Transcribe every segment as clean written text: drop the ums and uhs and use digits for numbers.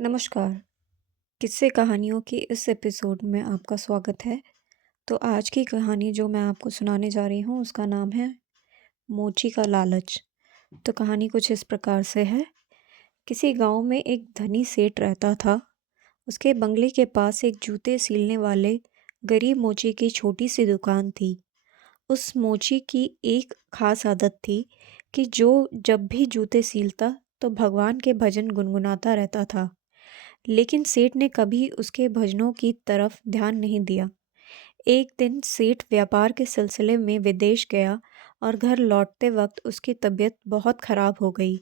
नमस्कार। किस्से कहानियों की इस एपिसोड में आपका स्वागत है। तो आज की कहानी जो मैं आपको सुनाने जा रही हूँ उसका नाम है मोची का लालच। तो कहानी कुछ इस प्रकार से है। किसी गांव में एक धनी सेठ रहता था। उसके बंगले के पास एक जूते सीलने वाले गरीब मोची की छोटी सी दुकान थी। उस मोची की एक खास आदत थी कि जब भी जूते सीलता तो भगवान के भजन गुनगुनाता रहता था। लेकिन सेठ ने कभी उसके भजनों की तरफ ध्यान नहीं दिया। एक दिन सेठ व्यापार के सिलसिले में विदेश गया और घर लौटते वक्त उसकी तबीयत बहुत खराब हो गई।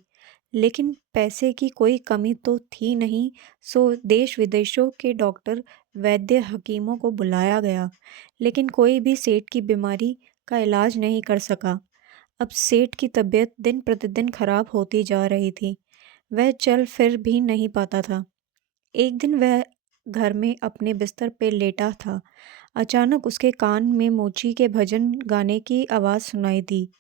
लेकिन पैसे की कोई कमी तो थी नहीं, सो देश विदेशों के डॉक्टर, वैद्य, हकीमों को बुलाया गया, लेकिन कोई भी सेठ की बीमारी का इलाज नहीं कर सका। अब सेठ की तबीयत दिन प्रतिदिन खराब होती जा रही थी। वह चल फिर भी नहीं पाता था। एक दिन वह घर में अपने बिस्तर पे लेटा था। अचानक उसके कान में मोची के भजन गाने की आवाज़ सुनाई दी।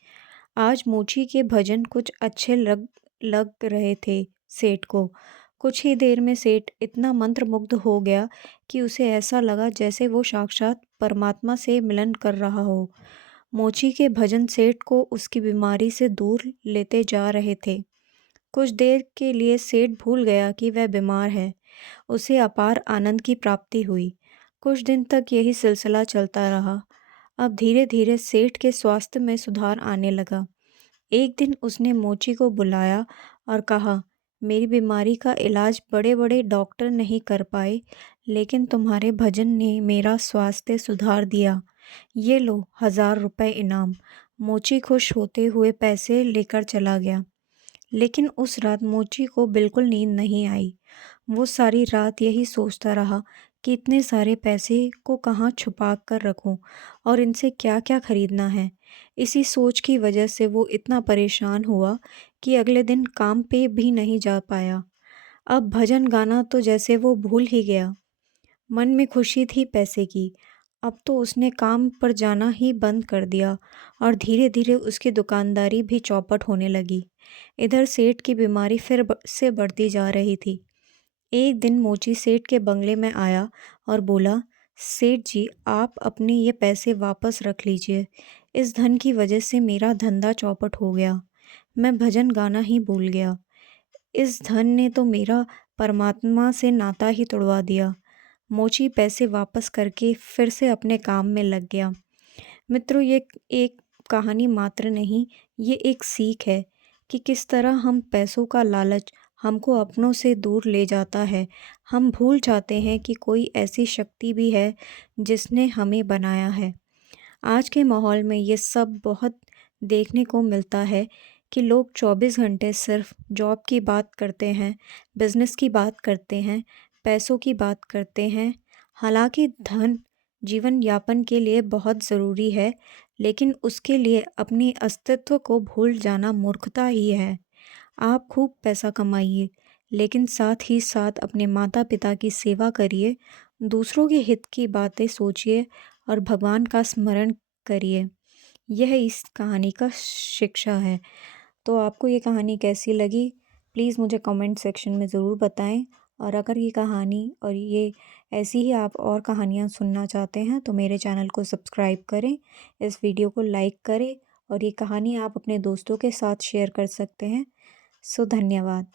आज मोची के भजन कुछ अच्छे लग लग रहे थे सेठ को। कुछ ही देर में सेठ इतना मंत्रमुग्ध हो गया कि उसे ऐसा लगा जैसे वो साक्षात परमात्मा से मिलन कर रहा हो। मोची के भजन सेठ को उसकी बीमारी से दूर लेते जा रहे थे। कुछ देर के लिए सेठ भूल गया कि वह बीमार है। उसे अपार आनंद की प्राप्ति हुई। कुछ दिन तक यही सिलसिला चलता रहा। अब धीरे धीरे सेठ के स्वास्थ्य में सुधार आने लगा। एक दिन उसने मोची को बुलाया और कहा, मेरी बीमारी का इलाज बड़े बड़े डॉक्टर नहीं कर पाए, लेकिन तुम्हारे भजन ने मेरा स्वास्थ्य सुधार दिया। ये लो 1000 रुपये इनाम। मोची खुश होते हुए पैसे लेकर चला गया। लेकिन उस रात मोची को बिल्कुल नींद नहीं आई। वो सारी रात यही सोचता रहा कि इतने सारे पैसे को कहाँ छुपा कर रखूं और इनसे क्या क्या खरीदना है। इसी सोच की वजह से वो इतना परेशान हुआ कि अगले दिन काम पे भी नहीं जा पाया। अब भजन गाना तो जैसे वो भूल ही गया। मन में खुशी थी पैसे की। अब तो उसने काम पर जाना ही बंद कर दिया और धीरे धीरे उसकी दुकानदारी भी चौपट होने लगी। इधर सेठ की बीमारी से बढ़ती जा रही थी। एक दिन मोची सेठ के बंगले में आया और बोला, सेठ जी, आप अपने ये पैसे वापस रख लीजिए। इस धन की वजह से मेरा धंधा चौपट हो गया। मैं भजन गाना ही भूल गया। इस धन ने तो मेरा परमात्मा से नाता ही तोड़वा दिया। मोची पैसे वापस करके फिर से अपने काम में लग गया। मित्रों, ये एक कहानी मात्र नहीं, ये एक सीख है कि किस तरह हम पैसों का लालच हमको अपनों से दूर ले जाता है। हम भूल जाते हैं कि कोई ऐसी शक्ति भी है जिसने हमें बनाया है। आज के माहौल में ये सब बहुत देखने को मिलता है कि लोग 24 घंटे सिर्फ जॉब की बात करते हैं, बिजनेस की बात करते हैं, पैसों की बात करते हैं। हालांकि धन जीवन यापन के लिए बहुत ज़रूरी है, लेकिन उसके लिए अपनी अस्तित्व को भूल जाना मूर्खता ही है। आप खूब पैसा कमाइए, लेकिन साथ ही साथ अपने माता पिता की सेवा करिए, दूसरों के हित की बातें सोचिए और भगवान का स्मरण करिए। यह इस कहानी का शिक्षा है। तो आपको ये कहानी कैसी लगी? प्लीज़ मुझे कमेंट सेक्शन में ज़रूर बताएं। और अगर ये कहानी और ये ऐसी ही आप और कहानियाँ सुनना चाहते हैं तो मेरे चैनल को सब्सक्राइब करें, इस वीडियो को लाइक करें और ये कहानी आप अपने दोस्तों के साथ शेयर कर सकते हैं। सो धन्यवाद।